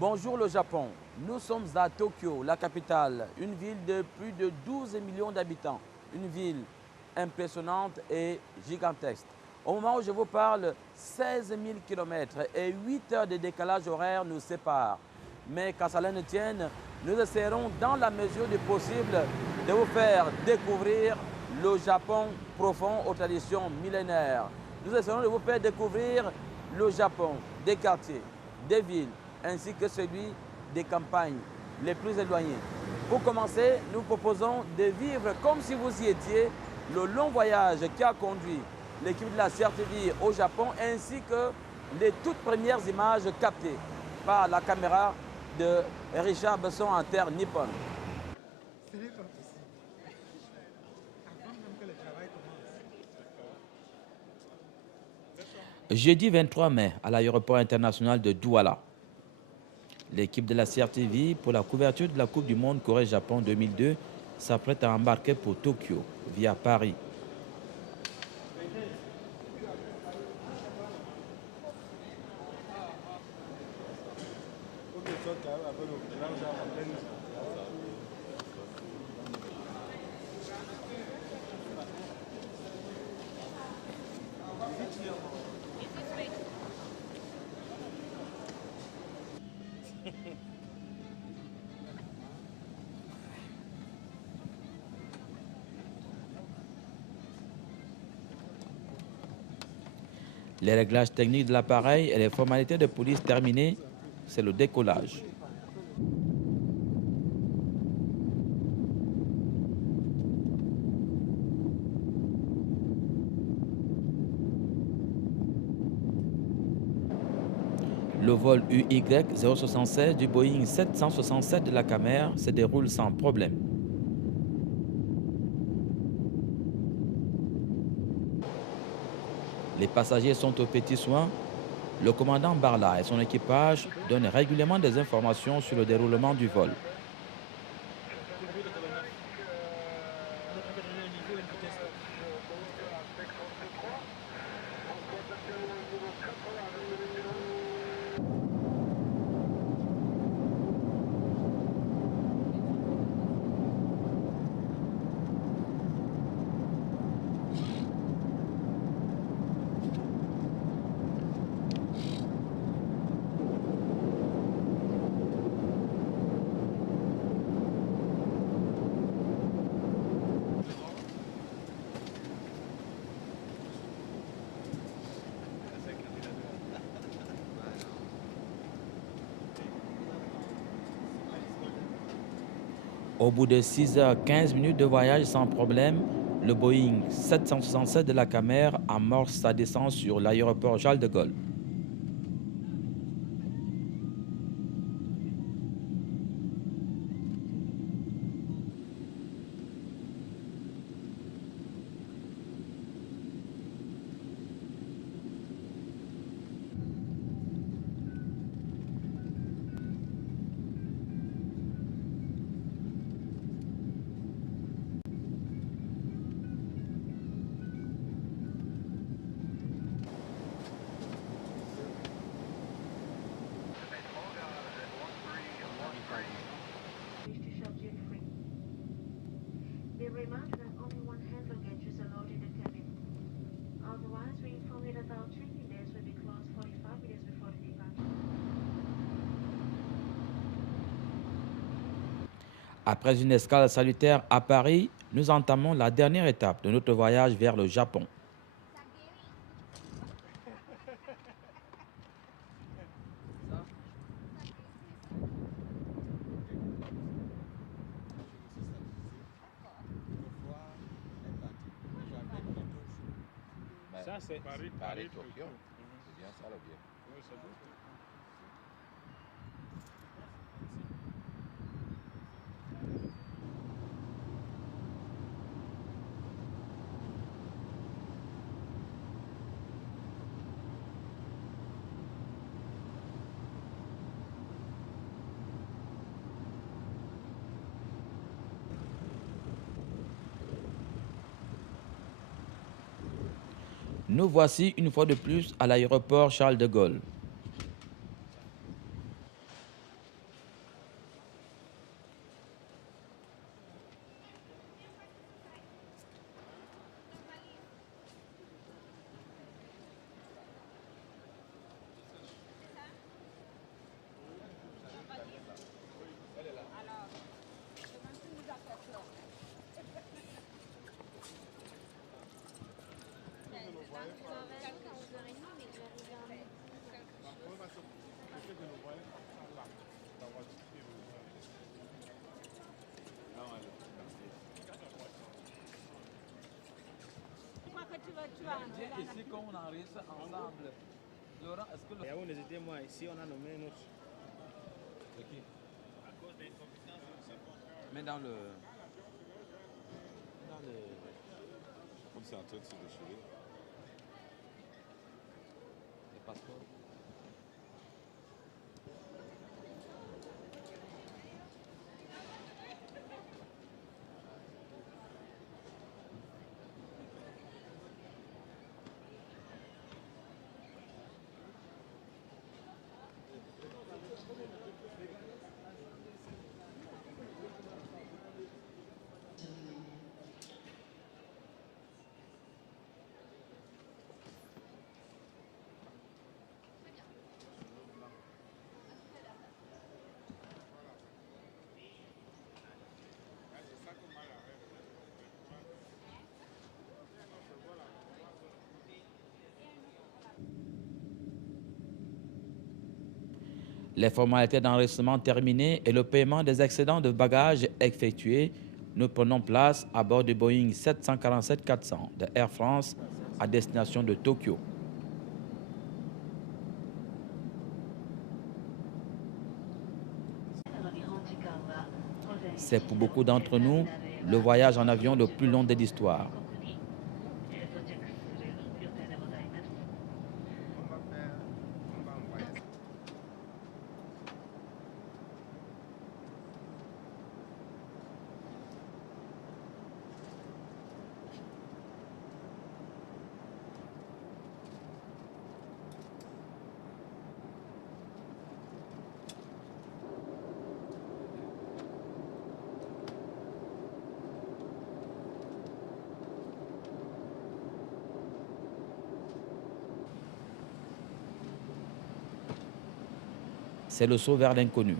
Bonjour le Japon, nous sommes à Tokyo, la capitale, une ville de plus de 12 millions d'habitants, une ville impressionnante et gigantesque. Au moment où je vous parle, 16 000 km et 8 heures de décalage horaire nous séparent. Mais qu'à cela ne tienne, nous essaierons dans la mesure du possible de vous faire découvrir le Japon profond aux traditions millénaires. Nous essaierons de vous faire découvrir le Japon des quartiers, des villes, ainsi que celui des campagnes les plus éloignées. Pour commencer, nous proposons de vivre comme si vous y étiez le long voyage qui a conduit l'équipe de la CRTV au Japon, ainsi que les toutes premières images captées par la caméra de Richard Besson en terre nippone. Jeudi 23 mai, à l'aéroport international de Douala, l'équipe de la CRTV pour la couverture de la Coupe du Monde Corée-Japon 2002 s'apprête à embarquer pour Tokyo via Paris. Les réglages techniques de l'appareil et les formalités de police terminées, c'est le décollage. Le vol UY-076 du Boeing 767 de la CAMER se déroule sans problème. Les passagers sont aux petits soins. Le commandant Barla et son équipage donnent régulièrement des informations sur le déroulement du vol. Au bout de 6h15 de voyage sans problème, le Boeing 767 de la CAMER amorce sa descente sur l'aéroport Charles de Gaulle. Après une escale salutaire à Paris, nous entamons la dernière étape de notre voyage vers le Japon. Ça, c'est Paris-Tokyo. C'est bien ça, le bien. Oui, c'est bon. Nous voici une fois de plus à l'aéroport Charles de Gaulle. Viens ici qu'on enregistre ensemble. Laurent, est-ce que Et vous n'hésitez moi, ici on a nommé un autre. Ok. À cause d'incompétence, on ne sait Mais dans le... Dans le... Comme c'est en train de se déchirer. Le passeport. Les formalités d'enregistrement terminées et le paiement des excédents de bagages effectués, nous prenons place à bord du Boeing 747-400 de Air France à destination de Tokyo. C'est pour beaucoup d'entre nous le voyage en avion le plus long de l'histoire. C'est le saut vers l'inconnu.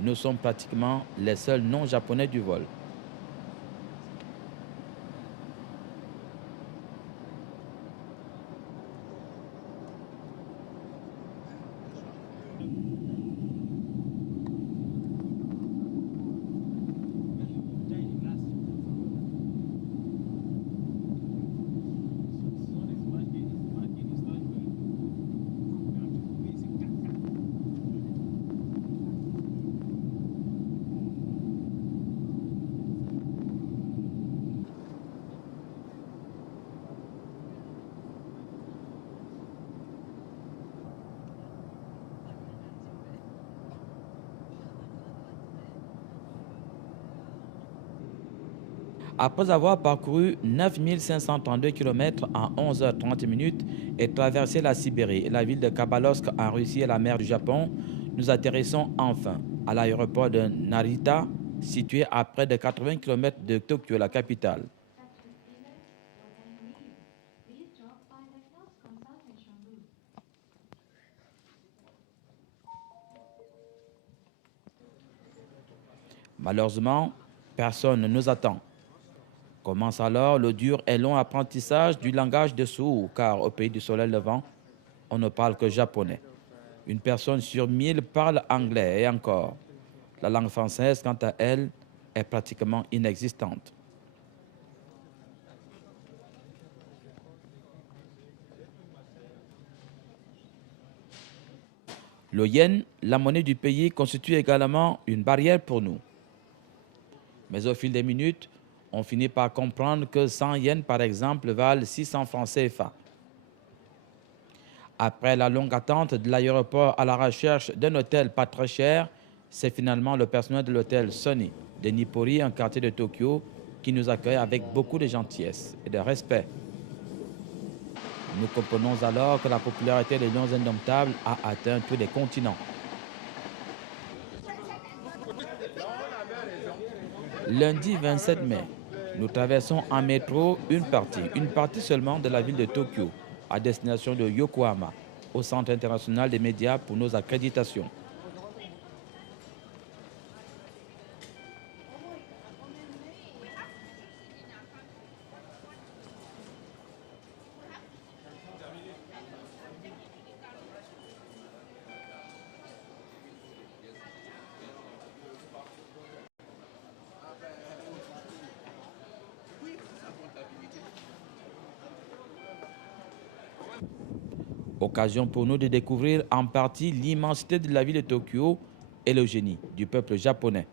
Nous sommes pratiquement les seuls non-japonais du vol. Après avoir parcouru 9532 km en 11h30 et traversé la Sibérie, la ville de Khabarovsk en Russie et la mer du Japon, nous atterrissons enfin à l'aéroport de Narita, situé à près de 80 km de Tokyo, la capitale. Malheureusement, personne ne nous attend. Commence alors le dur et long apprentissage du langage des sourds, car au pays du soleil levant, on ne parle que japonais. Une personne sur 1000 parle anglais et encore. La langue française, quant à elle, est pratiquement inexistante. Le yen, la monnaie du pays, constitue également une barrière pour nous. Mais au fil des minutes, on finit par comprendre que 100 yens, par exemple, valent 600 francs CFA. Après la longue attente de l'aéroport à la recherche d'un hôtel pas très cher, c'est finalement le personnel de l'hôtel Sony de Nippori, un quartier de Tokyo, qui nous accueille avec beaucoup de gentillesse et de respect. Nous comprenons alors que la popularité des Lions Indomptables a atteint tous les continents. Lundi 27 mai, nous traversons en métro une partie seulement de la ville de Tokyo, à destination de Yokohama, au Centre international des médias pour nos accréditations. Occasion pour nous de découvrir en partie l'immensité de la ville de Tokyo et le génie du peuple japonais.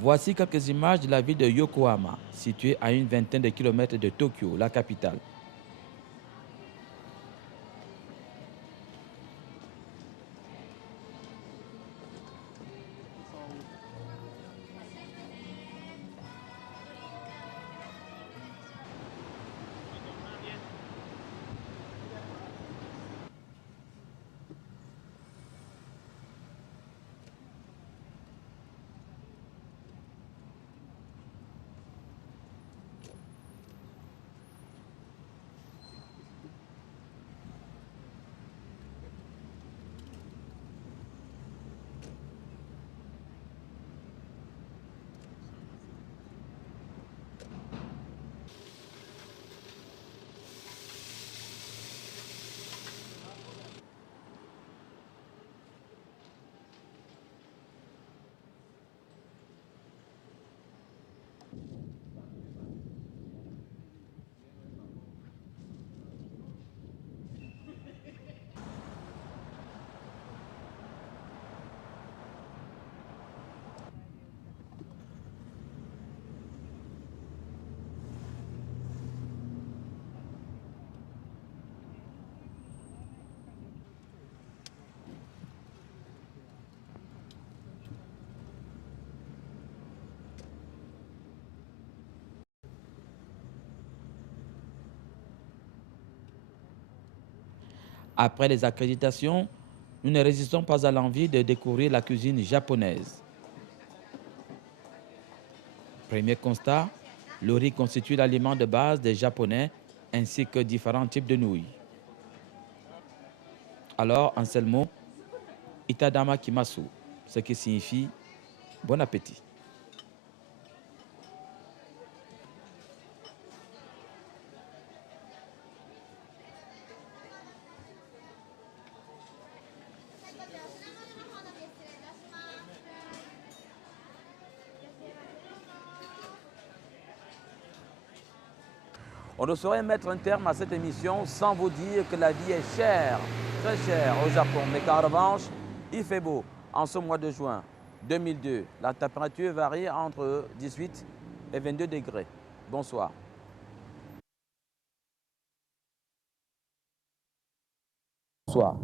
Voici quelques images de la ville de Yokohama, située à une vingtaine de kilomètres de Tokyo, la capitale. Après les accréditations, nous ne résistons pas à l'envie de découvrir la cuisine japonaise. Premier constat, le riz constitue l'aliment de base des Japonais ainsi que différents types de nouilles. Alors, en seul mot, Itadama Kimasu, ce qui signifie bon appétit. On ne saurait mettre un terme à cette émission sans vous dire que la vie est chère, très chère au Japon, mais qu'en revanche, il fait beau. En ce mois de juin 2002, la température varie entre 18 et 22 degrés. Bonsoir. Bonsoir.